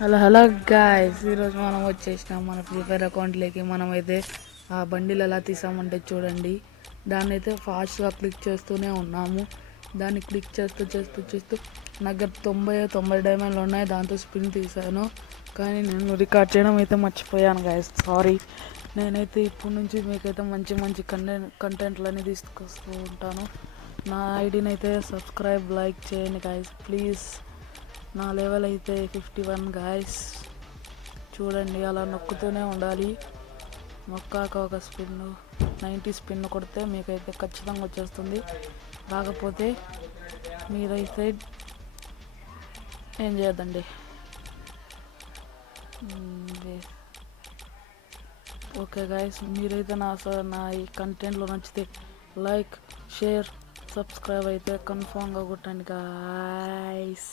Hello hello guys, ఈరోజు మనం వచ్చేసినాం మన ఫ్రీ ఫైర్ అకౌంట్లోకి. మనమైతే ఆ బండిలు ఎలా తీసామంటే చూడండి. దాన్ని అయితే ఫాస్ట్గా క్లిక్ చేస్తూనే ఉన్నాము. దాన్ని క్లిక్ చేస్తూ చేస్తూ చేస్తూ నా దగ్గర 90 డైమండ్లు ఉన్నాయి. దాంతో స్పిన్ తీసాను, కానీ నేను రికార్డ్ చేయడం అయితే మర్చిపోయాను గాయస్, సారీ. నేనైతే ఇప్పటి నుంచి మీకైతే మంచి మంచి కంటెంట్లన్నీ తీసుకొస్తూ ఉంటాను. నా ఐడిని అయితే సబ్స్క్రైబ్ లైక్ చేయండి గాయస్ ప్లీజ్. నా లెవెల్ అయితే 51 గాయస్. చూడండి, అలా నొక్కుతూనే ఉండాలి. నొక్కాక ఒక స్పిన్ 90 స్పిన్ కొడితే మీకైతే ఖచ్చితంగా వచ్చేస్తుంది. రాకపోతే మీరైతే ఏం చేయొద్దండి. ఓకే గాయస్, మీరైతే నా ఈ కంటెంట్లో నచ్చితే లైక్, షేర్, సబ్స్క్రైబ్ అయితే కన్ఫామ్గా కొట్టండి గాయస్.